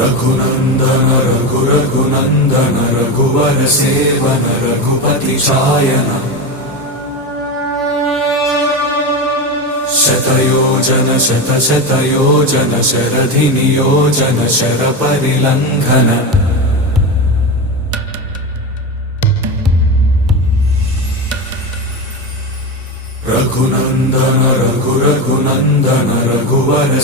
रघुनंदन रघुनंदन रघुवर seven Raghupati चायन शतयोजन शतशतयोजन शरधि नियोजन sir परिलंघन Raghunandan Raghunandan रघुवर